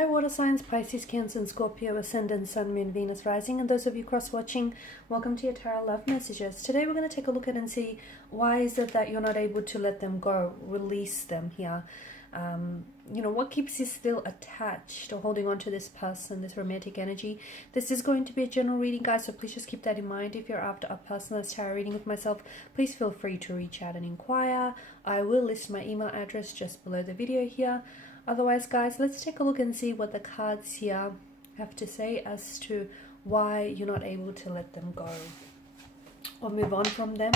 Hi water signs, Pisces, Cancer and Scorpio, Ascendant, Sun, Moon, Venus, Rising, and those of you cross-watching, welcome to your Tarot Love Messages. Today we're going to take a look at and see why is it that you're not able to let them go, release them here. What keeps you still attached or holding on to this person, this romantic energy. This is going to be a general reading, guys, so please just keep that in mind. If you're after a personalized tarot reading with myself, please feel free to reach out and inquire. I will list my email address just below the video here. Otherwise, guys, let's take a look and see what the cards here have to say as to why you're not able to let them go or move on from them.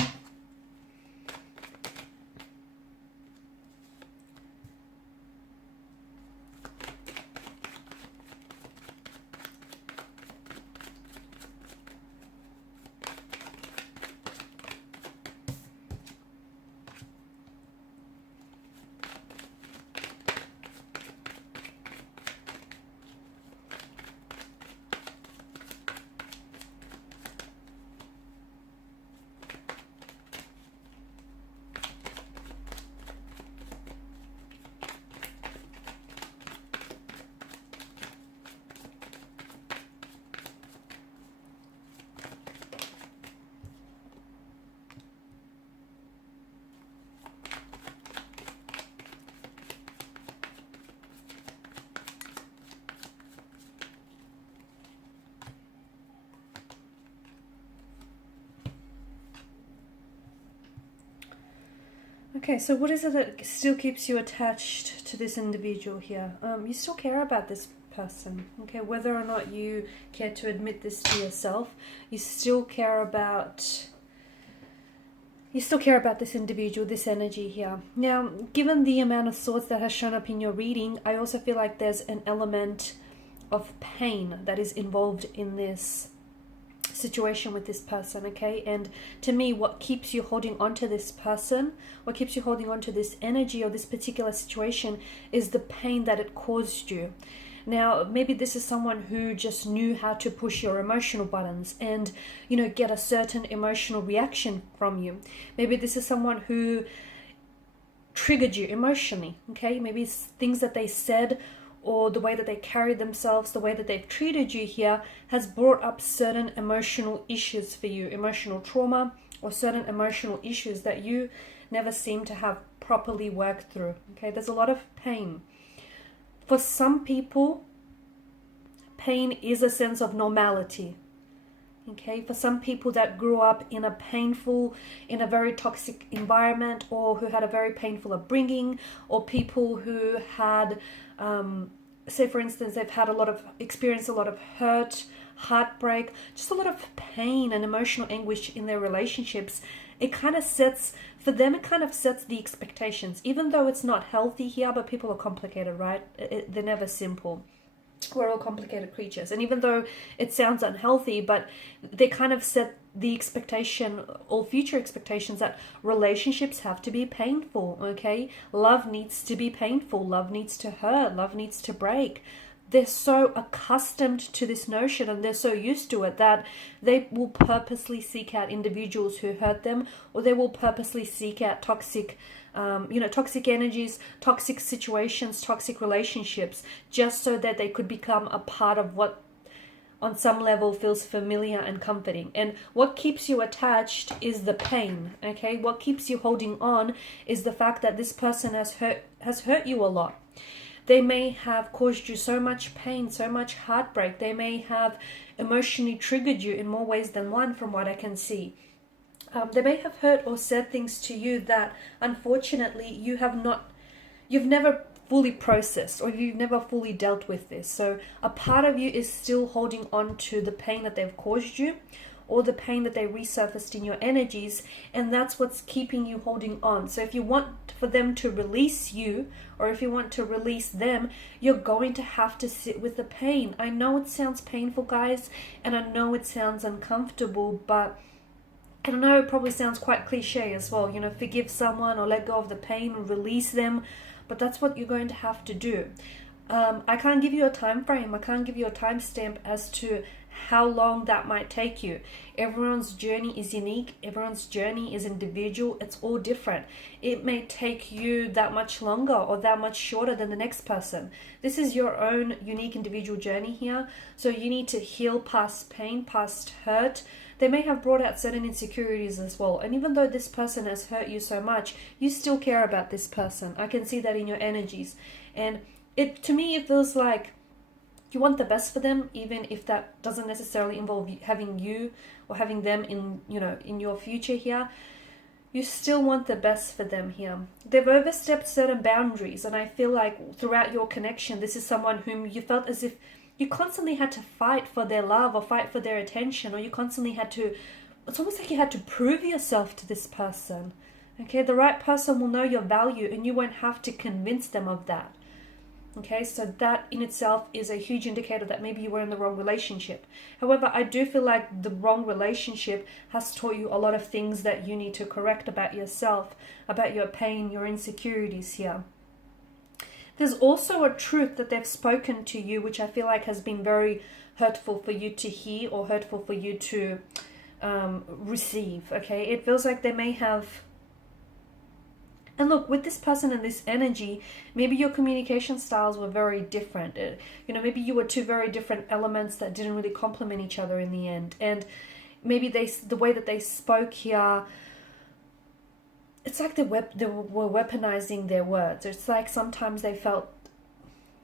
Okay, so what is it that still keeps you attached to this individual here? You still care about this person, okay? Whether or not you care to admit this to yourself, you still care about this individual, this energy here. Now, given the amount of swords that has shown up in your reading, I also feel like there's an element of pain that is involved in this situation with this person, okay? And to me, what keeps you holding on to this person, what keeps you holding on to this energy or this particular situation is the pain that it caused you. Now, maybe this is someone who just knew how to push your emotional buttons and, get a certain emotional reaction from you. Maybe this is someone who triggered you emotionally, okay? Maybe it's things that they said or the way that they carried themselves, the way that they've treated you here has brought up certain emotional issues for you, emotional trauma or certain emotional issues that you never seem to have properly worked through, okay? There's a lot of pain. For some people, pain is a sense of normality, okay? For some people that grew up in a very toxic environment or who had a very painful upbringing, or people who had, say for instance, they've had experienced a lot of hurt, heartbreak, just a lot of pain and emotional anguish in their relationships. It kind of sets the expectations, even though it's not healthy here, but people are complicated, right? They're never simple. We're all complicated creatures, and even though it sounds unhealthy, but they kind of set the expectation or future expectations that relationships have to be painful, okay? Love needs to be painful, love needs to hurt, love needs to break. They're so accustomed to this notion and they're so used to it that they will purposely seek out individuals who hurt them, or they will purposely seek out toxic energies, toxic situations, toxic relationships, just so that they could become a part of what on some level feels familiar and comforting. And what keeps you attached is the pain, okay? What keeps you holding on is the fact that this person has hurt you a lot. They may have caused you so much pain, so much heartbreak. They may have emotionally triggered you in more ways than one, from what I can see. They may have hurt or said things to you that unfortunately you've never fully processed, or you've never fully dealt with this. So a part of you is still holding on to the pain that they've caused you, or the pain that they resurfaced in your energies, and that's what's keeping you holding on. So if you want for them to release you, or if you want to release them, you're going to have to sit with the pain. I know it sounds painful, guys, and I know it sounds uncomfortable, but I don't know, it probably sounds quite cliche as well, forgive someone or let go of the pain and release them, but that's what you're going to have to do. I can't give you a time frame, I can't give you a timestamp as to how long that might take you. Everyone's journey is unique. Everyone's journey is individual. It's all different. It may take you that much longer or that much shorter than the next person. This is your own unique individual journey here. So you need to heal past pain, past hurt. They may have brought out certain insecurities as well. And even though this person has hurt you so much, you still care about this person. I can see that in your energies. And to me, it feels like you want the best for them, even if that doesn't necessarily involve having you or having them in, in your future here. You still want the best for them here. They've overstepped certain boundaries, and I feel like throughout your connection, this is someone whom you felt as if you constantly had to fight for their love or fight for their attention, or you constantly had to, it's almost like you had to prove yourself to this person. Okay, the right person will know your value and you won't have to convince them of that. Okay, so that in itself is a huge indicator that maybe you were in the wrong relationship. However, I do feel like the wrong relationship has taught you a lot of things that you need to correct about yourself, about your pain, your insecurities here. There's also a truth that they've spoken to you, which I feel like has been very hurtful for you to hear or hurtful for you to receive. Okay, it feels like they may have. And look, with this person and this energy, maybe your communication styles were very different. Maybe you were two very different elements that didn't really complement each other in the end. And maybe the way that they spoke here, it's like they were weaponizing their words. It's like sometimes they felt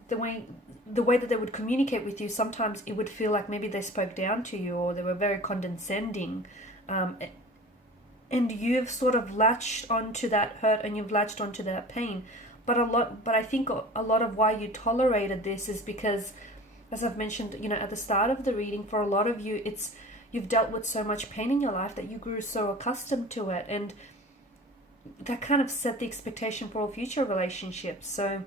the way that they would communicate with you, sometimes it would feel like maybe they spoke down to you or they were very condescending. And you've sort of latched onto that hurt and you've latched onto that pain. But I think a lot of why you tolerated this is because, as I've mentioned, at the start of the reading, for a lot of you, you've dealt with so much pain in your life that you grew so accustomed to it. And that kind of set the expectation for all future relationships. So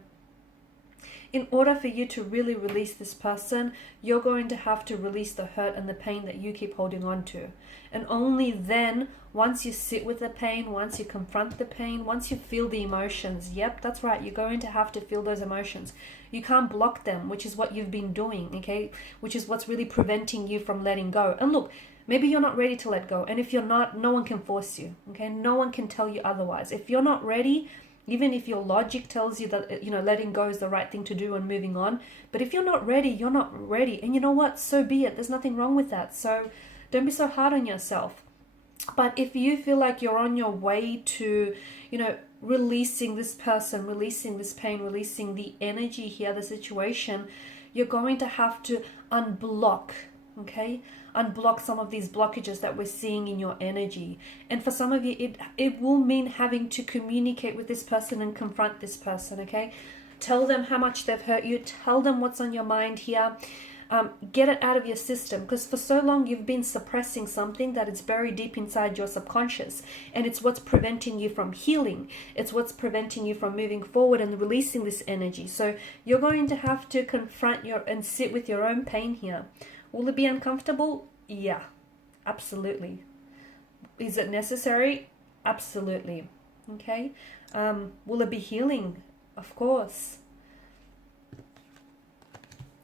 in order for you to really release this person, you're going to have to release the hurt and the pain that you keep holding on to. And only then, once you sit with the pain, once you confront the pain, once you feel the emotions, yep, that's right, you're going to have to feel those emotions. You can't block them, which is what you've been doing, okay? Which is what's really preventing you from letting go. And look, maybe you're not ready to let go. And if you're not, no one can force you, okay? No one can tell you otherwise. If you're not ready, even if your logic tells you that, letting go is the right thing to do and moving on. But if you're not ready, you're not ready. And you know what? So be it. There's nothing wrong with that. So don't be so hard on yourself. But if you feel like you're on your way to, releasing this person, releasing this pain, releasing the energy here, the situation, you're going to have to unblock, okay? Unblock some of these blockages that we're seeing in your energy. And for some of you, it will mean having to communicate with this person and confront this person, okay? Tell them how much they've hurt you. Tell them what's on your mind here. Get it out of your system, because for so long you've been suppressing something that is buried deep inside your subconscious, and it's what's preventing you from healing. It's what's preventing you from moving forward and releasing this energy. So you're going to have to confront and sit with your own pain here. Will it be uncomfortable? Yeah, absolutely. Is it necessary? Absolutely. Okay. Will it be healing? Of course.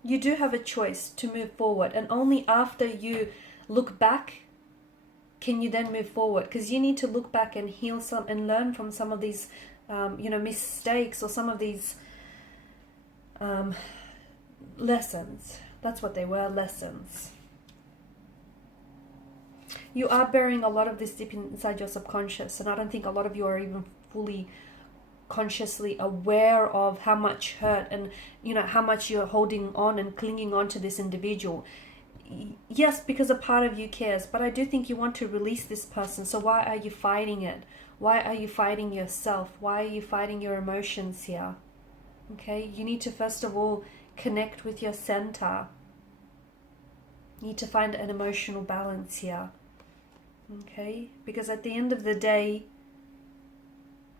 You do have a choice to move forward, and only after you look back can you then move forward, because you need to look back and heal some and learn from some of these mistakes or some of these lessons. That's what they were, lessons. You are bearing a lot of this deep inside your subconscious, and I don't think a lot of you are even fully consciously aware of how much hurt and how much you're holding on and clinging on to this individual. Yes, because a part of you cares, but I do think you want to release this person. So why are you fighting it? Why are you fighting yourself? Why are you fighting your emotions here? Okay, you need to first of all connect with your center. You need to find an emotional balance here. Okay, because at the end of the day,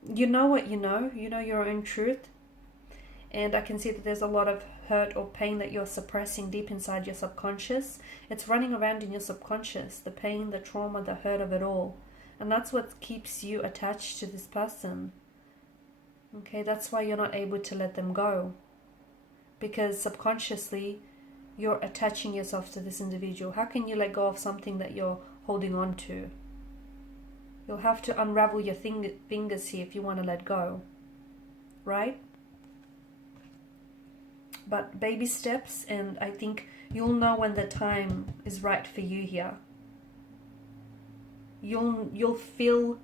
you know what you know your own truth. And I can see that there's a lot of hurt or pain that you're suppressing deep inside your subconscious. It's running around in your subconscious, the pain, the trauma, the hurt of it all. And that's what keeps you attached to this person. Okay, that's why you're not able to let them go. Because subconsciously, you're attaching yourself to this individual? How can you let go of something that you're holding on to? You'll have to unravel your fingers here if you want to let go, right? But baby steps, and I think you'll know when the time is right for you here. You'll feel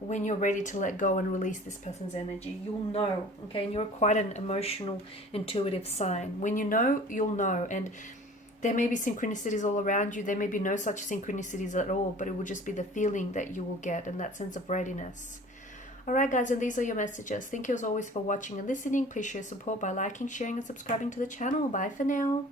when you're ready to let go and release this person's energy. You'll know, okay? And you're quite an emotional, intuitive sign. When you know, you'll know. And there may be synchronicities all around you. There may be no such synchronicities at all, but it will just be the feeling that you will get and that sense of readiness. Alright guys, and these are your messages. Thank you as always for watching and listening. Please show your support by liking, sharing and subscribing to the channel. Bye for now.